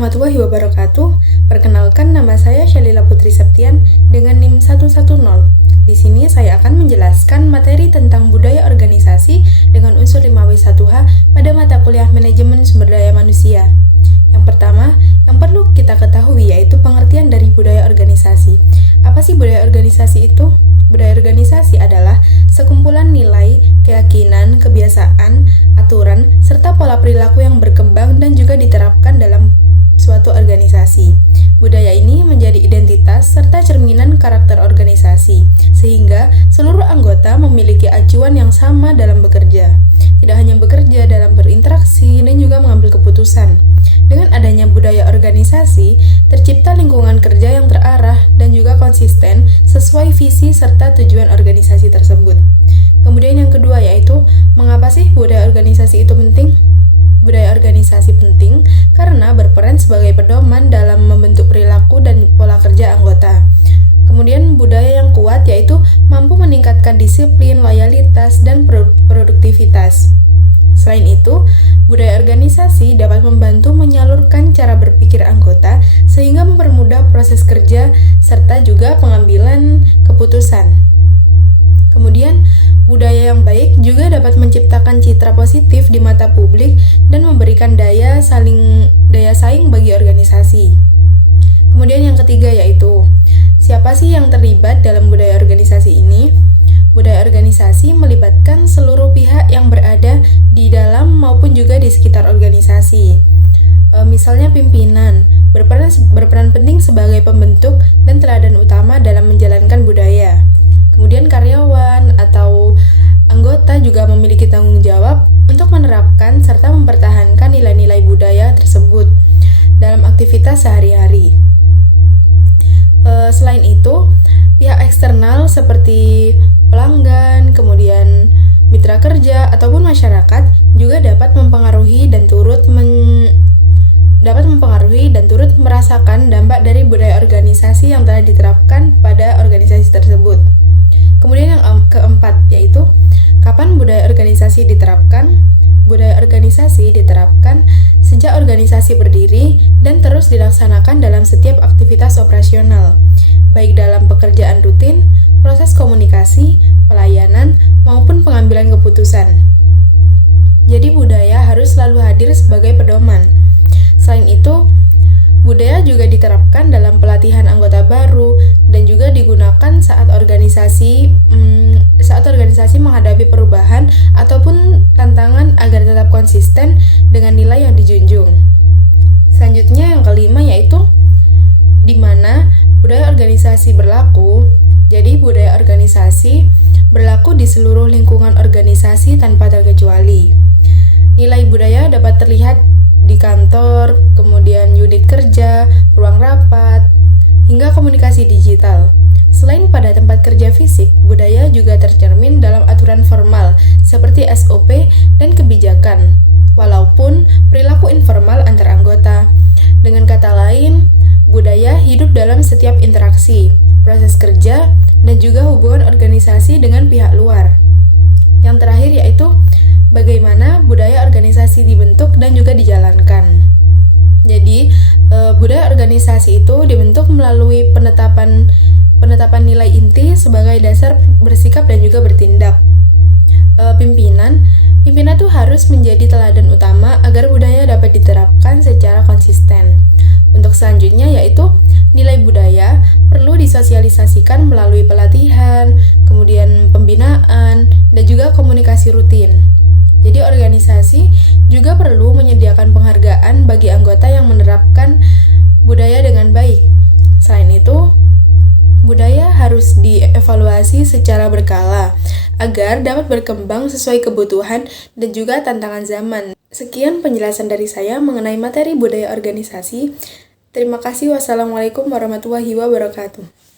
warahmatullahi wabarakatuh. Perkenalkan, nama saya Shalila Putri Septian dengan NIM 110. Di sini saya akan menjelaskan materi tentang budaya organisasi dengan unsur 5W1H pada mata kuliah Manajemen Sumber Daya Manusia. Yang pertama, yang perlu kita ketahui yaitu pengertian dari budaya organisasi. Apa sih budaya organisasi itu? Budaya organisasi adalah sekumpulan nilai, keyakinan, kebiasaan, aturan, serta pola perilaku yang berkembang dan juga diterapkan dalam suatu organisasi. Budaya ini menjadi identitas serta cerminan karakter organisasi, sehingga seluruh anggota memiliki acuan yang sama dalam bekerja. Tidak hanya bekerja dalam berinteraksi dan juga mengambil keputusan. Dengan adanya budaya organisasi, tercipta lingkungan kerja yang terarah dan juga konsisten sesuai visi serta tujuan organisasi tersebut. Kemudian yang kedua yaitu, mengapa sih budaya organisasi itu penting? Budaya organisasi penting karena berperan sebagai pedoman dalam membentuk perilaku dan pola kerja anggota. Kemudian budaya yang kuat yaitu mampu meningkatkan disiplin, loyalitas, dan produktivitas. Selain itu, budaya organisasi dapat membantu menyalurkan cara berpikir anggota sehingga mempermudah proses kerja serta juga pengambilan keputusan. Kemudian, budaya yang baik juga dapat menciptakan citra positif di mata publik dan memberikan daya saing bagi organisasi. Kemudian yang ketiga yaitu, siapa sih yang terlibat dalam budaya organisasi ini? Budaya organisasi melibatkan seluruh pihak yang berada di dalam maupun juga di sekitar organisasi. Misalnya pimpinan berperan penting sebagai pembentuk dan teladan utama dalam menjalankan budaya. Kemudian karyawan atau anggota juga memiliki tanggung jawab untuk menerapkan serta mempertahankan nilai-nilai budaya tersebut dalam aktivitas sehari-hari. Selain itu, pihak eksternal seperti pelanggan, kemudian mitra kerja ataupun masyarakat juga dapat mempengaruhi dan turut merasakan dampak dari budaya organisasi yang telah diterapkan pada organisasi tersebut. Kemudian yang keempat yaitu, kapan budaya organisasi diterapkan? Budaya organisasi diterapkan sejak organisasi berdiri dan terus dilaksanakan dalam setiap aktivitas operasional, baik dalam pekerjaan rutin, proses komunikasi, pelayanan, maupun pengambilan keputusan. Jadi budaya harus selalu hadir sebagai pedoman. Selain itu, budaya juga diterapkan dalam pelatihan anggota baru dan juga digunakan saat organisasi menghadapi perubahan ataupun tantangan agar tetap konsisten dengan nilai yang dijunjung. Selanjutnya yang kelima yaitu, di mana budaya organisasi berlaku. Jadi budaya organisasi berlaku di seluruh lingkungan organisasi tanpa terkecuali. Nilai budaya dapat terlihat di kantor, kemudian unit kerja, ruang rapat, hingga komunikasi digital. Selain pada tempat kerja fisik, budaya juga tercermin dalam aturan formal seperti SOP dan kebijakan, walaupun perilaku informal antar anggota. Dengan kata lain, budaya hidup dalam setiap interaksi, proses kerja, dan juga hubungan organisasi dengan pihak luar. Yang terakhir yaitu, bagaimana budaya organisasi dibentuk dan juga dijalankan. Jadi, budaya organisasi itu dibentuk melalui penetapan nilai inti sebagai dasar bersikap dan juga bertindak. Pimpinan tuh harus menjadi teladan utama agar budaya dapat diterapkan secara konsisten. Untuk selanjutnya yaitu, nilai budaya perlu disosialisasikan melalui pelatihan, kemudian pembinaan, dan juga komunikasi rutin. Jadi organisasi juga perlu menyediakan penghargaan bagi anggota yang menerapkan budaya dengan baik. Selain itu, budaya harus dievaluasi secara berkala agar dapat berkembang sesuai kebutuhan dan juga tantangan zaman. Sekian penjelasan dari saya mengenai materi budaya organisasi. Terima kasih. Wassalamualaikum warahmatullahi wabarakatuh.